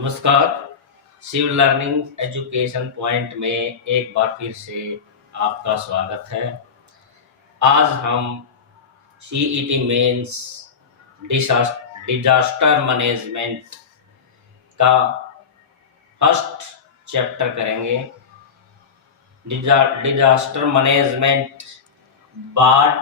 नमस्कार। Shiv learning education point में एक बार फिर से आपका स्वागत है। आज हम सीईटी मेंस डिजास्टर मैनेजमेंट का फर्स्ट चैप्टर करेंगे। डिजास्टर मैनेजमेंट बाढ़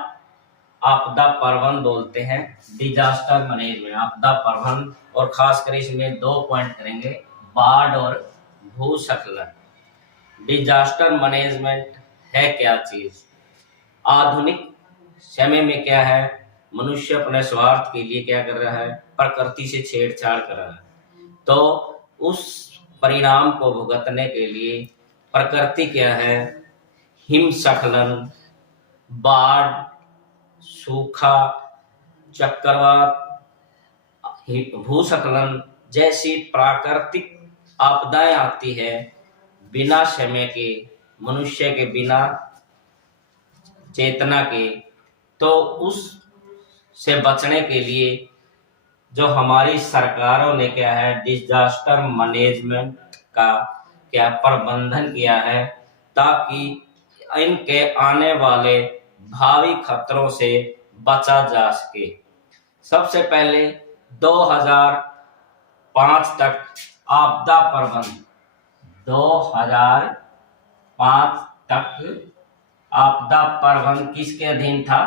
आपदा प्रबंधन बोलते हैं। डिजास्टर मैनेजमेंट आपदा प्रबंधन, और खासकर इसमें 2 पॉइंट करेंगे, बाढ़ और भूस्खलन। डिजास्टर मैनेजमेंट है क्या चीज? आधुनिक समय में क्या है, मनुष्य अपने स्वार्थ के लिए क्या कर रहा है, प्रकृति से छेड़छाड़ कर रहा है। तो उस परिणाम को भुगतने के लिए प्रकृति क्या है, हिमस्खलन, बाढ़, सूखा, चक्रवात, भूस्खलन जैसी प्राकृतिक आपदाएं आती है बिना समय के, मनुष्य के बिना चेतना के। तो उस से बचने के लिए जो हमारी सरकारों ने क्या है, डिजास्टर मैनेजमेंट का क्या प्रबंधन किया है, ताकि इनके आने वाले भावी खतरों से बचा जा सके। सबसे पहले 2005 तक आपदा प्रबंधन, 2005 तक आपदा प्रबंधन किसके अधीन था?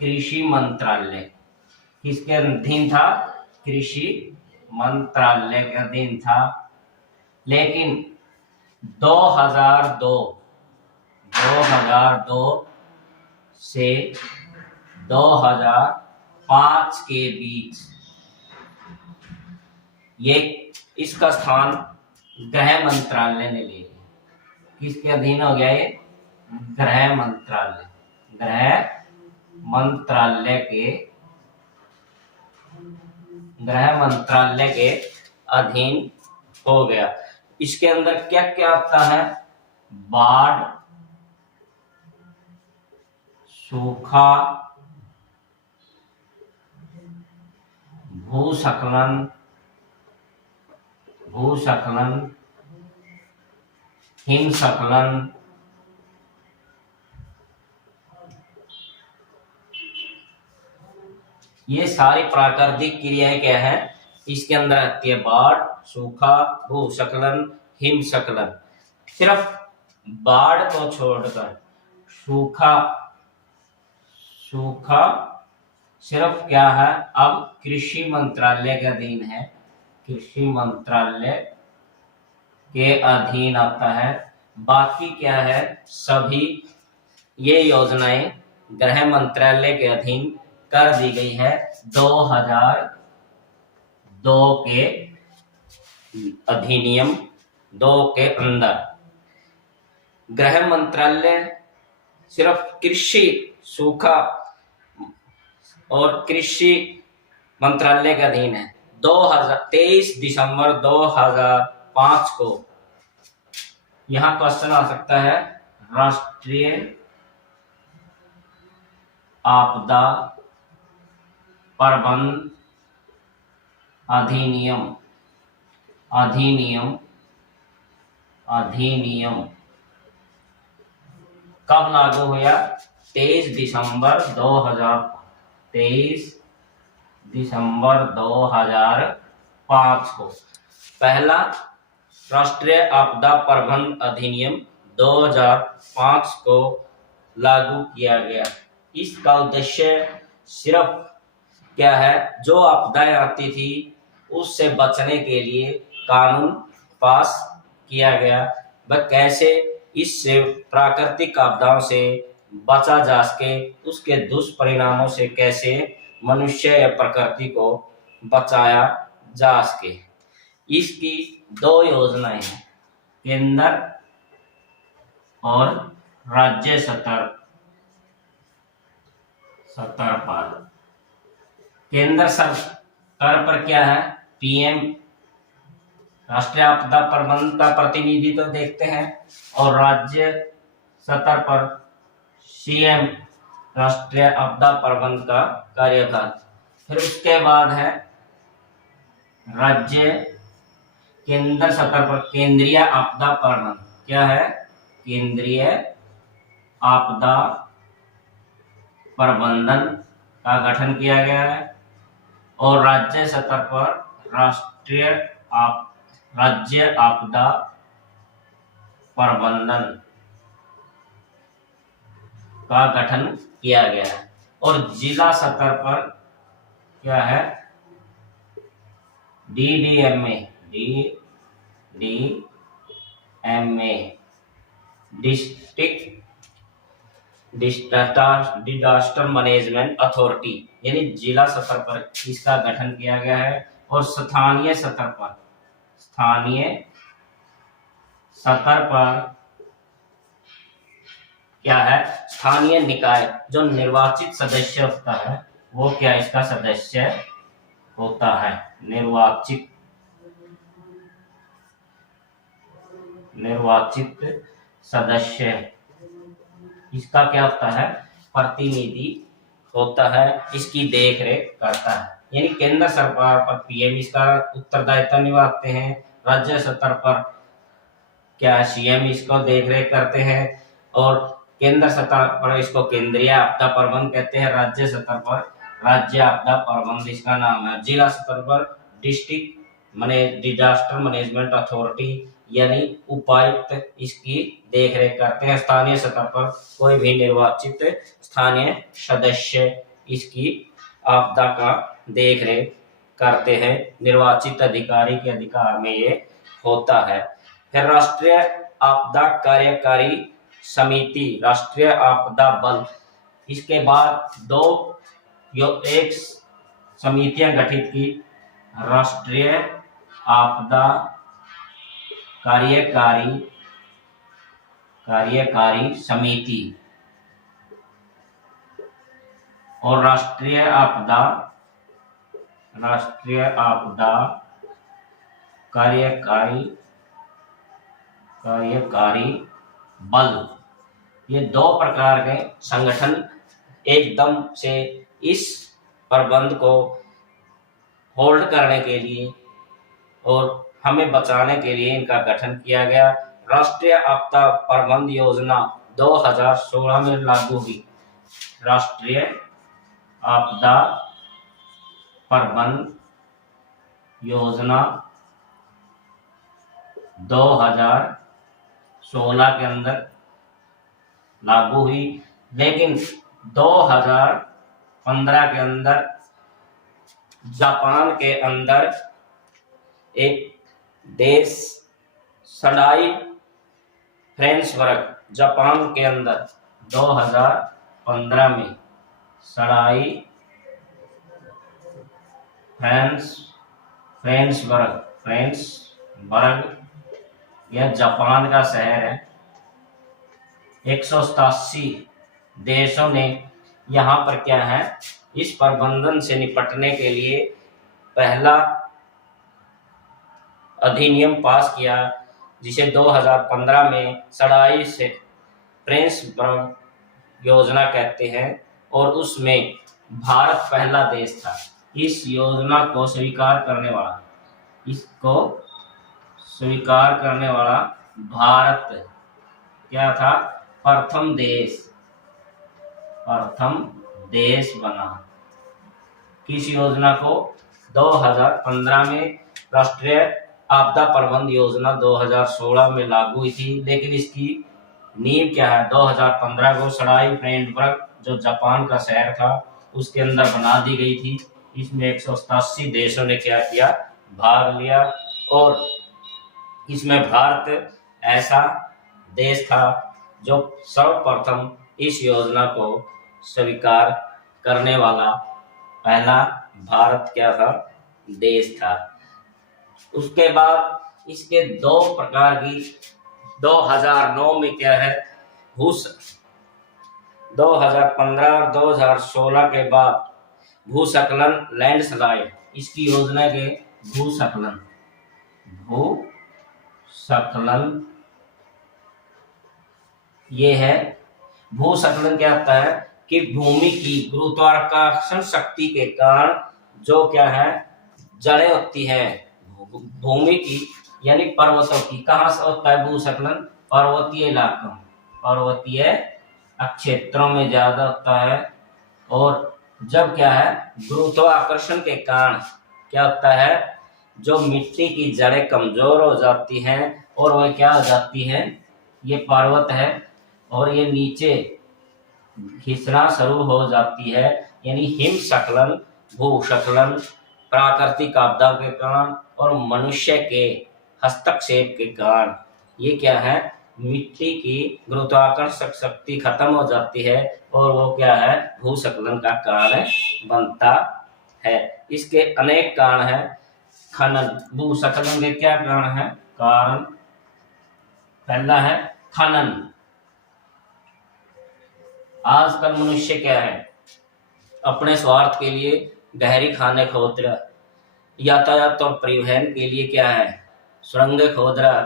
कृषि मंत्रालय। किसके अधीन था? कृषि मंत्रालय के अधीन था। लेकिन 2002 से 2005 के बीच ये इसका स्थान गृह मंत्रालय ने ले लिया। किसके अधीन हो गया ये? गृह मंत्रालय। गृह मंत्रालय के अधीन हो गया। इसके अंदर क्या क्या आता है? बाढ़, सूखा, भूस्खलन, हिमस्खलन, ये सारी प्राकृतिक क्रियाएं क्या है, इसके अंदर आती है। बाढ़, सूखा, भूस्खलन, हिमस्खलन। सिर्फ बाढ़ को छोड़कर सूखा सिर्फ क्या है, अब कृषि मंत्रालय के अधीन है। कृषि मंत्रालय के अधीन आता है। बाकी क्या है, सभी ये योजनाएं गृह मंत्रालय के अधीन कर दी गई है 2002 के अधिनियम 2 के अंदर। गृह मंत्रालय सिर्फ कृषि, सूखा और कृषि मंत्रालय के अधीन है। 23 दिसंबर 2005 को यहां क्वेश्चन आ सकता है, राष्ट्रीय आपदा प्रबंधन अधिनियम कब लागू हुआ? 23 दिसंबर 2005 को पहला राष्ट्रीय आपदा प्रबंधन अधिनियम 2005 को लागू किया गया। इसका उद्देश्य सिर्फ क्या है, जो आपदाएं आती थी उससे बचने के लिए कानून पास किया गया। वह कैसे इससे प्राकृतिक आपदाओं से बचा जा सके, उसके दुष्परिणामों से कैसे मनुष्य या प्रकृति को बचाया जा सके। इसकी 2 योजनाएं हैं, केंद्र और राज्य स्तर पर। केंद्र स्तर पर क्या है, पीएम राष्ट्रीय आपदा प्रबंधन का प्रतिनिधित्व देखते हैं, और राज्य स्तर पर सीएम राष्ट्रीय आपदा प्रबंधन का कार्यभार। फिर उसके बाद है राज्य केंद्र स्तर पर केंद्रीय आपदा प्रबंधन क्या है? केंद्रीय आपदा प्रबंधन का गठन किया गया है। और राज्य स्तर पर राज्य आपदा प्रबंधन का गठन किया गया है। और जिला स्तर पर क्या है? DDMA डिजास्टर मैनेजमेंट अथॉरिटी, यानी जिला स्तर पर इसका गठन किया गया है। और स्थानीय स्तर पर क्या है? स्थानीय निकाय जो निर्वाचित सदस्य होता है वो क्या इसका सदस्य होता है? निर्वाचित सदस्य इसका क्या होता है? प्रतिनिधि होता है, इसकी देख रेख करता है। यानी केंद्र सरकार पर PM इसका उत्तरदायित्व निभाते हैं, राज्य स्तर पर क्या CM इसको देख रेख करते हैं, और केंद्र स्तर पर इसको केंद्रीय आपदा प्रबंधन कहते हैं, राज्य स्तर पर राज्य आपदा प्रबंधन इसका नाम है। जिला स्तर पर डिस्ट्रिक्ट डिजास्टर मैनेजमेंट अथॉरिटी यानी उपायुक्त इसकी देखरेख करते हैं। स्थानीय स्तर पर कोई भी निर्वाचित स्थानीय सदस्य इसकी आपदा का देखरेख करते हैं, निर्वाचित अधिकारी के अधिकार में ये होता है। फिर राष्ट्रीय आपदा कार्यकारी समिति, राष्ट्रीय आपदा बल, इसके बाद एक समितियां गठित की, राष्ट्रीय आपदा कार्यकारी समिति और राष्ट्रीय आपदा कार्यकारी बल। ये दो प्रकार के संगठन एकदम से इस प्रबंध को होल्ड करने के लिए और हमें बचाने के लिए इनका गठन किया गया। राष्ट्रीय आपदा प्रबंधन योजना 2016 में लागू हुई। राष्ट्रीय आपदा प्रबंधन योजना 2016 के अंदर लागू हुई, लेकिन 2015 के अंदर जापान के अंदर एक देश सडाई फ्रेंचबर्ग, जापान के अंदर 2015 में सडाई फ्रेंचबर्ग यह जापान का शहर है। 187 देशों ने यहाँ पर क्या है इस प्रबंधन से निपटने के लिए पहला अधिनियम पास किया, जिसे 2015 में सडाई से फ्रेंचबर्ग योजना कहते हैं। और उसमें भारत पहला देश था इस योजना को स्वीकार करने वाला। इसको स्वीकार करने वाला भारत क्या था? प्रथम देश बना। किस योजना को? 2015 में राष्ट्रीय आपदा प्रबंधन योजना 2016 में लागू हुई थी, लेकिन इसकी नींव क्या है? 2015 को सडाई फ्रेंचबर्ग जो जापान का शहर था उसके अंदर बना दी गई थी। इसमें 187 देशों ने क्या किया? भाग लिया। और इसमें भारत ऐसा देश था जो सर्वप्रथम इस योजना को स्वीकार करने वाला पहला भारत क्या था? देश था। उसके बाद इसके दो प्रकार की 2009 में क्या है 2015 और 2016 के बाद भूस्खलन लैंडस्लाइड, इसकी योजना के भूस्खलन ये है। भूस्खलन क्या होता है कि भूमि की गुरुत्वाकर्षण शक्ति के कारण जो क्या है जड़ें होती हैं भूमि की, यानी पर्वतों की। कहाँ से होता है भूस्खलन? पर्वतीय इलाकों, पर्वतीय क्षेत्रों में ज्यादा होता है। और जब क्या है, गुरुत्वाकर्षण के कारण क्या होता है, जो मिट्टी की जड़ें कमजोर हो जाती हैं और वह क्या हो जाती है, ये पर्वत है और ये नीचे खिसना शुरू हो जाती है। यानी हिमस्खलन, भूस्खलन प्राकृतिक आपदा के कारण और मनुष्य के हस्तक्षेप के कारण ये क्या है, मिट्टी की गुरुत्वाकर्षण शक्ति खत्म हो जाती है और वो क्या है, भूस्खलन का कारण बनता है। इसके अनेक कारण हैं। खनन, भूस्खलन के क्या कारण है? कारण पहला है खनन। आजकल मनुष्य क्या है, अपने स्वार्थ के लिए गहरी खाने खोद रहा, यातायात और परिवहन के लिए क्या है, सुरंगें खोद रहा।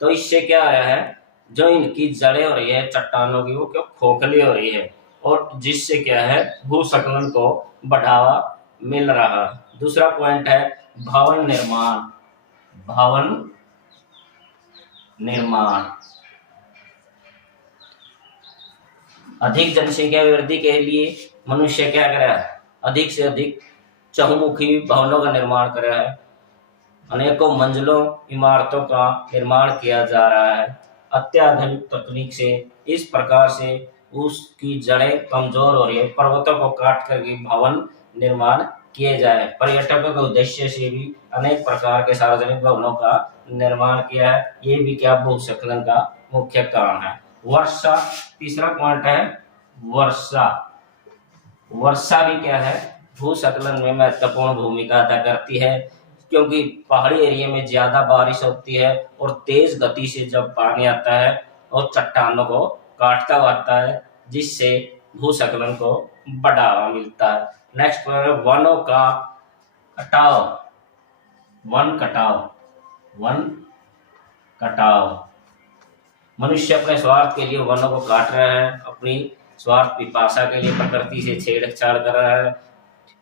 तो इससे क्या हो रहा है, जो इनकी जड़ें हो रही है चट्टानों की, वो क्यों खोखली हो रही है और जिससे क्या है, भूस्खलन को बढ़ावा मिल रहा। दूसरा पॉइंट है भवन निर्माण। भवन निर्माण, अधिक जनसंख्या वृद्धि के लिए मनुष्य क्या कर रहा है, अधिक से अधिक चहुमुखी भवनों का निर्माण कर रहा है। अनेकों मंजिलों इमारतों का निर्माण किया जा रहा है अत्याधुनिक तकनीक से। इस प्रकार से उसकी जड़ें कमजोर हो रही है। पर्वतों को काट करके भवन निर्माण किए जाए। पर्यटकों के उद्देश्य से भी अनेक प्रकार के सार्वजनिक भवनों का निर्माण किया है। ये भी क्या भूस्खलन का मुख्य कारण है। वर्षा, तीसरा पॉइंट है वर्षा। वर्षा भी क्या है, भूस्खलन में महत्वपूर्ण भूमिका अदा करती है, क्योंकि पहाड़ी एरिया में ज्यादा बारिश होती है और तेज गति से जब पानी आता है और चट्टानों को काटता हुआ आता है, जिससे भूस्खलन को बढ़ावा मिलता है। नेक्स्ट वनों का कटाव। वन कटाव, वन कटाव, मनुष्य अपने स्वार्थ के लिए वनों को काट रहा है, अपनी स्वार्थ पिपासा के लिए प्रकृति से छेड़छाड़ कर रहा है।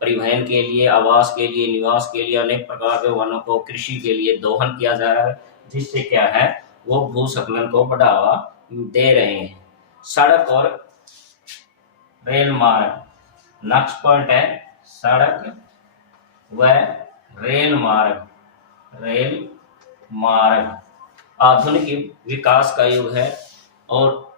परिवहन के लिए, आवास के लिए, निवास के लिए अनेक प्रकार के वनों को कृषि के लिए दोहन किया जा रहा है, जिससे क्या है, वो भूस्खलन को बढ़ावा दे रहे हैं। सड़क और रेल मार्ग। नेक्स्ट पॉइंट है सड़क व रेल मार्ग। रेल मार्ग आधुनिक विकास का युग है और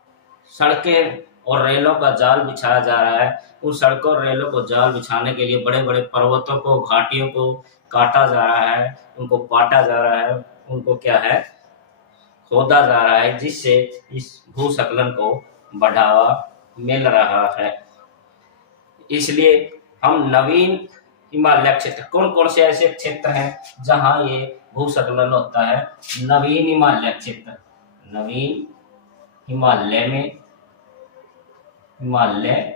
सड़कें और रेलों का जाल बिछाया जा रहा है। उन सड़कों और रेलों को जाल बिछाने के लिए बड़े बड़े पर्वतों को, घाटियों को काटा जा रहा है, उनको पाटा जा रहा है, उनको क्या है, खोदा जा रहा है, जिससे इस भूस्खलन को बढ़ावा मिल रहा है। इसलिए हम नवीन हिमालय क्षेत्र, कौन कौन से ऐसे क्षेत्र हैं जहां ये भूस्खलन होता है? नवीन हिमालय क्षेत्र, नवीन हिमालय में, हिमालय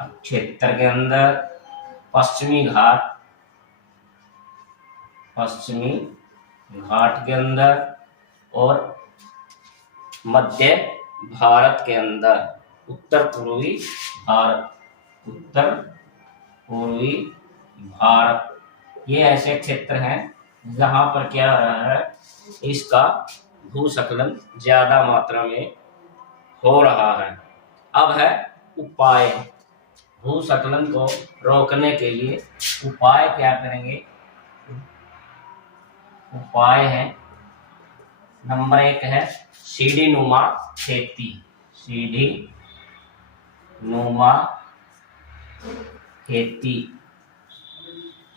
क्षेत्र के अंदर पश्चिमी घाट, पश्चिमी घाट के अंदर और मध्य भारत के अंदर, उत्तर पूर्वी भारत, उत्तर पूर्वी भारत, ये ऐसे क्षेत्र हैं जहां पर क्या हो रहा है, इसका भूस्खलन ज्यादा मात्रा में हो रहा है। अब है उपाय। भूस्खलन को रोकने के लिए उपाय क्या करेंगे? उपाय है, नंबर 1 है सीढ़ी नुमा खेती। सीढ़ी नुमा खेती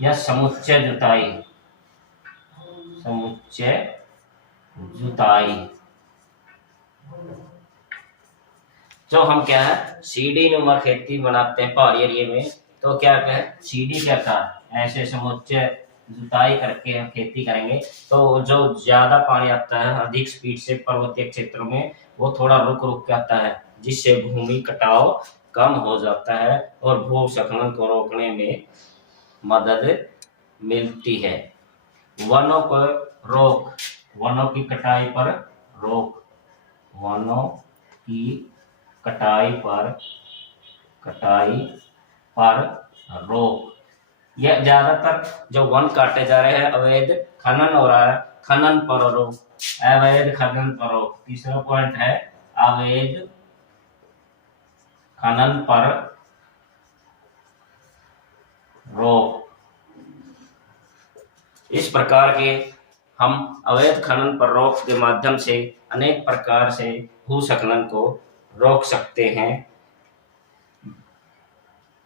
या समुच्चय जुताई, समुच्चय जुताई। जो हम क्या है, सीढ़ी नुमा खेती बनाते हैं पहाड़ी एरिया में, तो क्या है, सीढ़ी क्या था, ऐसे समुच्चय जुताई करके हम खेती करेंगे तो जो ज्यादा पानी आता है अधिक स्पीड से पर्वतीय क्षेत्रों में, वो थोड़ा रुक रुक के आता है, जिससे भूमि कटाव कम हो जाता है और भूस्खलन को रोकने में मदद मिलती है। वनों पर रोक, वनों की कटाई पर रोक, वनों की कटाई पर रोक। यह ज्यादातर जो वन काटे जा रहे हैं, अवैध खनन हो रहा है, खनन पर रोक, अवैध खनन पर रोक। तीसरा पॉइंट है अवैध खनन पर रोक। इस प्रकार के हम अवैध खनन पर रोक के माध्यम से अनेक प्रकार से भूस्खलन को रोक सकते हैं।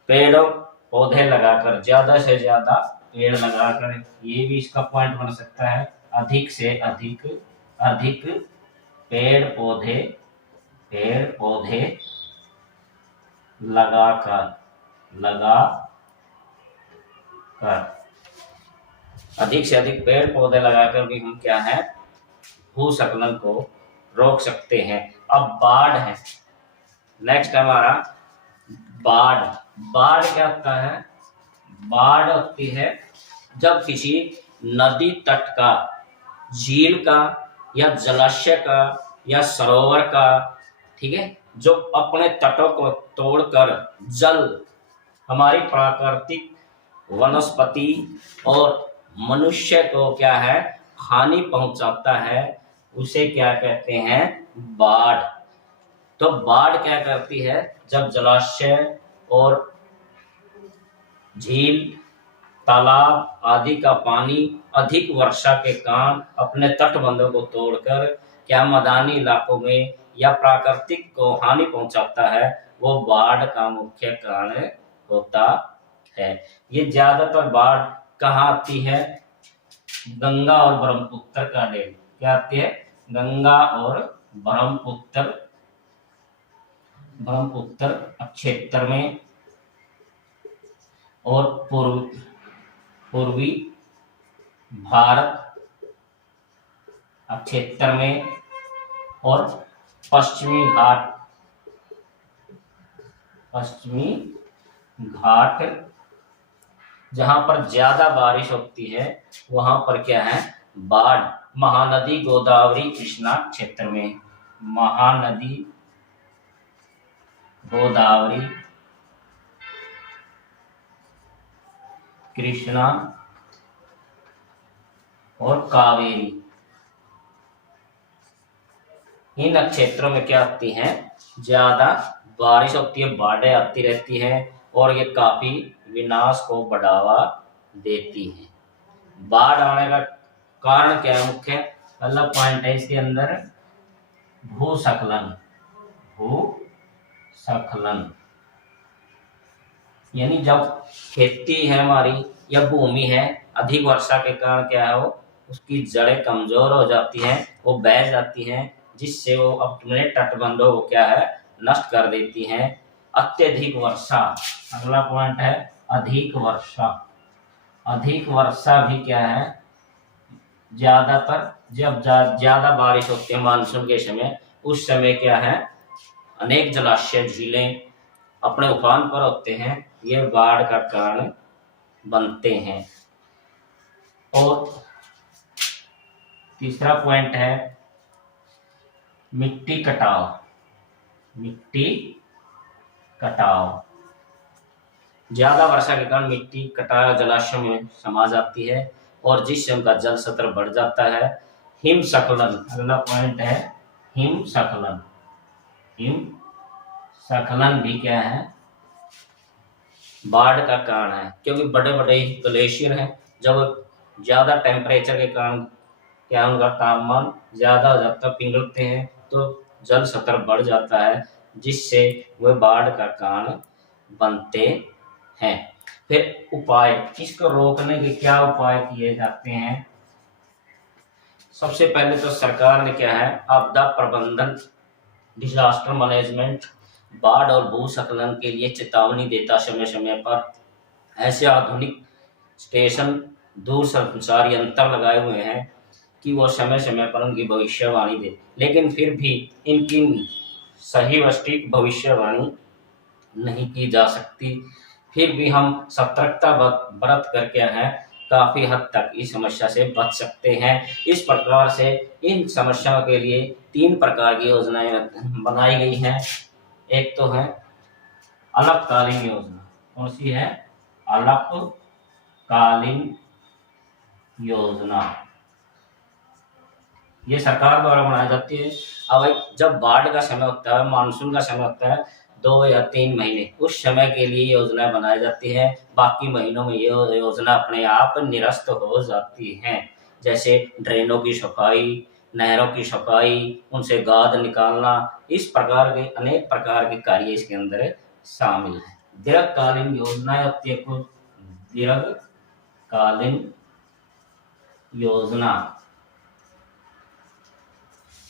पेड़ पौधे लगाकर, ज्यादा से ज्यादा पेड़ लगाकर, ये भी इसका पॉइंट बन सकता है। अधिक से अधिक पेड़ पौधे लगाकर अधिक से अधिक पेड़ पौधे लगाकर भी हम क्या है, भूस्खलन को रोक सकते हैं। अब बाढ़ है, नेक्स्ट हमारा बाढ़ क्या होता है? बाढ़ होती है जब किसी नदी तट का, झील का या जलाशय का या सरोवर का, ठीक है, जो अपने तटों को तोड़कर जल, हमारी प्राकृतिक वनस्पति और मनुष्य को क्या है, हानि पहुंचाता है, उसे क्या कहते हैं? बाढ़। तो बाढ़ क्या करती है? जब जलाशय और झील, तालाब आदि का पानी अधिक वर्षा के कारण अपने तटबंधों को तोड़कर क्या मैदानी इलाकों में या प्राकृतिक को हानि पहुंचाता है, वो बाढ़ का मुख्य कारण होता है। ये ज्यादातर बाढ़ कहाँ आती है? गंगा और ब्रह्मपुत्र का डेल्टा। क्या आती है? गंगा और ब्रह्मपुत्र क्षेत्र में और पूर्वी भारत क्षेत्र में और पश्चिमी घाट जहां पर ज्यादा बारिश होती है, वहां पर क्या है? बाढ़। महानदी गोदावरी कृष्णा क्षेत्र में, महानदी गोदावरी कृष्णा और कावेरी, इन क्षेत्रों में क्या होती है? ज्यादा बारिश होती है, बाढ़ें आती रहती हैं और ये काफी विनाश को बढ़ावा देती है। बाढ़ आने का कारण क्या है? मुख्य पहला पॉइंट है इसके अंदर भूस्खलन। यानी जब खेती है हमारी या भूमि है, अधिक वर्षा के कारण क्या है, वो उसकी जड़ें कमजोर हो जाती हैं, वो बह जाती हैं, जिससे वो अपने तटबंधों को क्या है? नष्ट कर देती हैं। अत्यधिक वर्षा, अगला पॉइंट है अधिक वर्षा भी क्या है? ज्यादातर जब ज्यादा बारिश होती है मानसून के समय, उस समय क्या है? अनेक जलाशय, झीलें अपने उफान पर होते हैं, ये बाढ़ का कारण बनते हैं। और तीसरा पॉइंट है मिट्टी कटाव। ज्यादा वर्षा के कारण मिट्टी कटाव जलाशय में समा जाती है और जिससे उनका जल स्तर बढ़ जाता है। हिमस्खलन, अगला पॉइंट है हिमस्खलन भी क्या है? बाढ़ का कारण है, क्योंकि बड़े बड़े ग्लेशियर हैं, जब ज्यादा टेम्परेचर के कारण क्या, उनका तापमान ज्यादा हो जाता है, पिघलते हैं, तो जल स्तर बढ़ जाता है, जिससे वह बाढ़ का कारण बनते हैं। फिर उपाय, इसको रोकने के क्या उपाय किए जाते हैं? सबसे पहले तो सरकार ने क्या है? आपदा प्रबंधन, डिजास्टर मैनेजमेंट, बाढ़ और भूस्खलन के लिए चेतावनी देता समय समय पर ऐसे आधुनिक स्टेशन, दूरसंचार यंत्र लगाए हुए हैं कि वो समय समय पर उनकी भविष्यवाणी दे। लेकिन फिर भी इनकी सही व सटीक भविष्यवाणी नहीं की जा सकती। फिर भी हम सतर्कता बरत कर क्या है, काफी हद तक इस समस्या से बच सकते हैं। इस प्रकार से इन समस्याओं के लिए 3 प्रकार की योजनाएं बनाई गई हैं। एक तो है अल्पकालीन योजना। कौन सी है? अल्पकालीन योजना। ये सरकार द्वारा बनाई जाती है। अब भाई जब बाढ़ का समय होता है, मानसून का समय होता है, 2 या 3 महीने, उस समय के लिए योजनाएं बनाई जाती है। बाकी महीनों में ये योजना अपने आप निरस्त हो जाती है। जैसे ड्रेनों की सफाई, नहरों की सफाई, उनसे गाद निकालना, इस प्रकार के अनेक प्रकार के कार्य इसके अंदर शामिल है। दीर्घकालीन योजनाएं होती है कुछ। दीर्घकालीन योजना,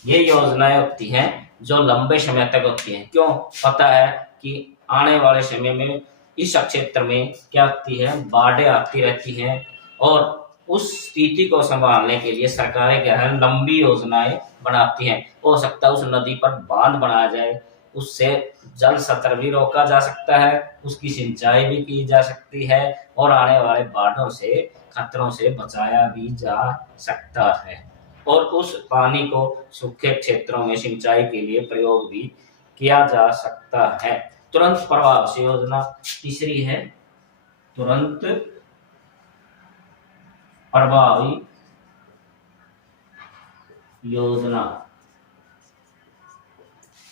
ये योजनाएं होती हैं जो लंबे समय तक होती हैं। क्यों? पता है कि आने वाले समय में इस क्षेत्र में क्या होती है, बाढ़ें आती रहती हैं, और उस स्थिति को संभालने के लिए सरकारें क्या है, लंबी योजनाएं बनाती हैं। हो सकता है उस नदी पर बांध बनाया जाए, उससे जल स्तर भी रोका जा सकता है, उसकी सिंचाई भी की जा सकती है, और आने वाले बाढ़ों से, खतरों से बचाया भी जा सकता है, और उस पानी को सूखे क्षेत्रों में सिंचाई के लिए प्रयोग भी किया जा सकता है। तुरंत प्रभाव से योजना तीसरी है, तुरंत प्रभावी योजना।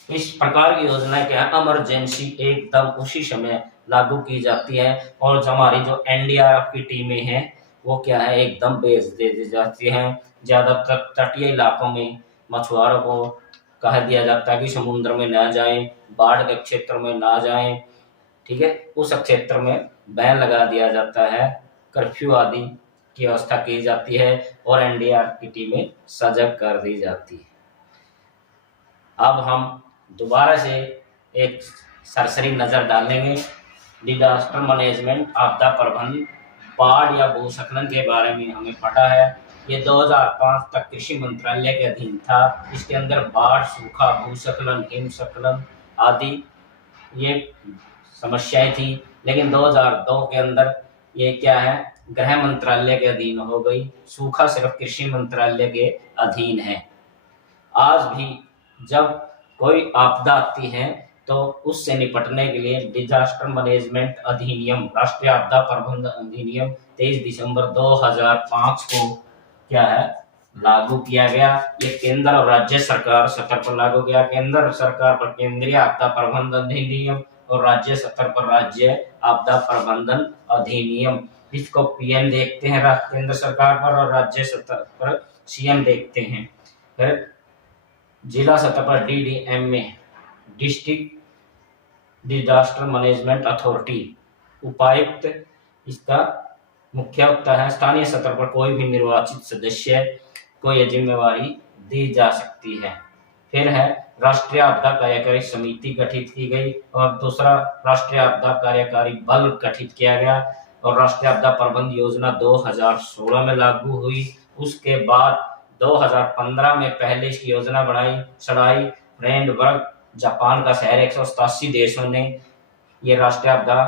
इस प्रकार की योजना क्या है, इमरजेंसी एकदम उसी समय लागू की जाती है, और जो हमारी जो एनडीआरएफ की टीमें हैं वो क्या है, एकदम भेज दे दी जाती हैं। ज्यादातर तटीय इलाकों में मछुआरों को कह दिया जाता है कि समुद्र में ना जाएं, बाढ़ के क्षेत्र में ना जाएं, ठीक है। उस क्षेत्र में बैन लगा दिया जाता है, कर्फ्यू आदि की व्यवस्था की जाती है, और एनडीआरएफ की टीमें सजग कर दी जाती है। अब हम दोबारा से एक सरसरी नजर डालेंगे डिजास्टर मैनेजमेंट, आपदा प्रबंधन। बाढ़ या भूस्खलन के बारे में हमें पता है, ये 2005 तक कृषि मंत्रालय के अधीन था। इसके अंदर बाढ़, सूखा, भूस्खलन, हिमस्खलन आदि ये समस्याएं थी। लेकिन 2002 के अंदर ये क्या है, गृह मंत्रालय के अधीन हो गई। सूखा सिर्फ कृषि मंत्रालय के अधीन है। आज भी जब कोई आपदा आती है तो उससे निपटने के लिए डिजास्टर मैनेजमेंट अधिनियम, राष्ट्रीय आपदा प्रबंधन अधिनियम 23 दिसंबर 2005 को क्या है, लागू किया गया। ये केंद्र और राज्य सरकार स्तर पर लागू किया। केंद्र सरकार पर केंद्रीय आपदा प्रबंधन अधिनियम, और राज्य स्तर पर राज्य आपदा प्रबंधन अधिनियम। इसको पीएम देखते हैं केंद्र सरकार पर, और राज्य स्तर पर सीएम देखते हैं। फिर जिला सतह पर DDMA, district disaster management authority, उपायुक्त इसका मुख्य होता है। स्थानीय स्तर पर कोई भी निर्वाचित सदस्य को यह जिम्मेवारी दी जा सकती है। फिर है राष्ट्रीय आपदा कार्यकारी समिति गठित की गई, और दूसरा राष्ट्रीय आपदा कार्यकारी बल गठित किया गया, और राष्ट्रीय आपदा प्रबंधन योजना 2016 में लागू हुई। उसके बाद 2015 में पहले इसकी योजना बनाई सड़ाई फ्रेंडबर्ग, जापान का शहर, 187 देशों ने ये राष्ट्रीय आपदा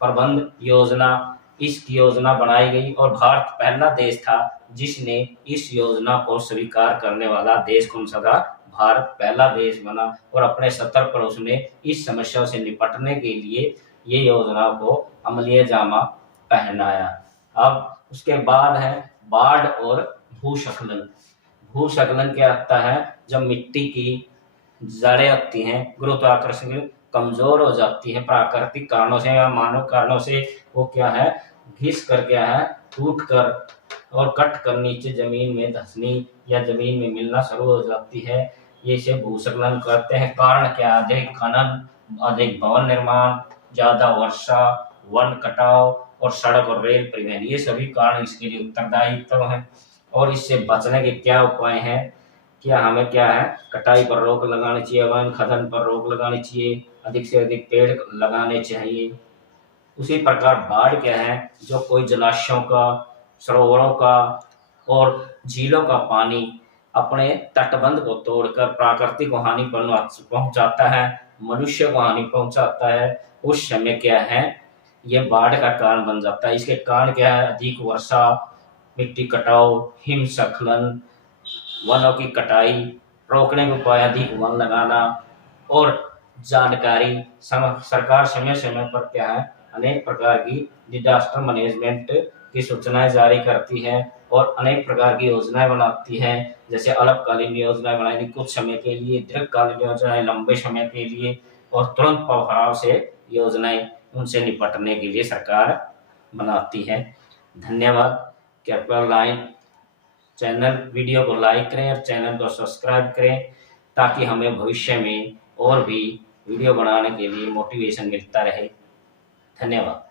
प्रबंधन योजना, इसकी योजना बनाई गई, और भारत पहला देश था जिसने इस योजना को स्वीकार करने वाला देश कौन सा था, भारत पहला देश बना, और अपने स्तर पर उसने इस समस्या से निपटने के लिए ये योजना को अमलीय जामा पहनाया। अब उसके बाद है बाढ़ और भूस्खलन। भूस्खलन क्या आता है, जब मिट्टी की जड़ें होती हैं, गुरुत्वाकर्षण कमजोर हो जाती है प्राकृतिक कारणों से या मानव कारणों से, वो क्या है, घिस कर क्या है, टूट कर और कट कर नीचे जमीन में धंसनी या जमीन में मिलना शुरू हो जाती है। ये इसे भूस्खलन कहते हैं। कारण क्या, अधिक खनन, अधिक भवन निर्माण, ज्यादा वर्षा, वन कटाव, और सड़क और रेल परिवहन, ये सभी कारण इसके लिए उत्तरदायित्व है। और इससे बचने के क्या उपाय हैं, क्या हमें क्या है, कटाई पर रोक लगानी चाहिए, वन खनन पर रोक लगानी चाहिए, अधिक से अधिक पेड़ लगाने चाहिए। उसी प्रकार बाढ़ क्या है, जो कोई जलाशयों का, सरोवरों का और झीलों का पानी अपने तटबंध को तोड़कर प्राकृतिक को हानि पहुंचाता है, मनुष्य को हानि पहुंचाता है, उस समय क्या है, ये बाढ़ का कारण बन जाता है। इसके कारण क्या है, अधिक वर्षा, मिट्टी कटाव, हिमस्खलन, वनों की कटाई, रोकने के उपाय, अधिक वन लगाना, और जानकारी। सरकार समय समय पर क्या है, अनेक प्रकार की डिजास्टर मैनेजमेंट की सूचनाएं जारी करती है और अनेक प्रकार की योजनाएं बनाती है। जैसे अल्पकालीन योजनाएं बनाएगी कुछ समय के लिए, दीर्घकालीन योजनाएं लंबे समय के लिए, और तुरंत प्रभाव से योजनाएं उनसे निपटने के लिए सरकार बनाती है। धन्यवाद। कृपया चैनल वीडियो को लाइक करें और चैनल को सब्सक्राइब करें ताकि हमें भविष्य में और भी वीडियो बनाने के लिए मोटिवेशन मिलता रहे। धन्यवाद।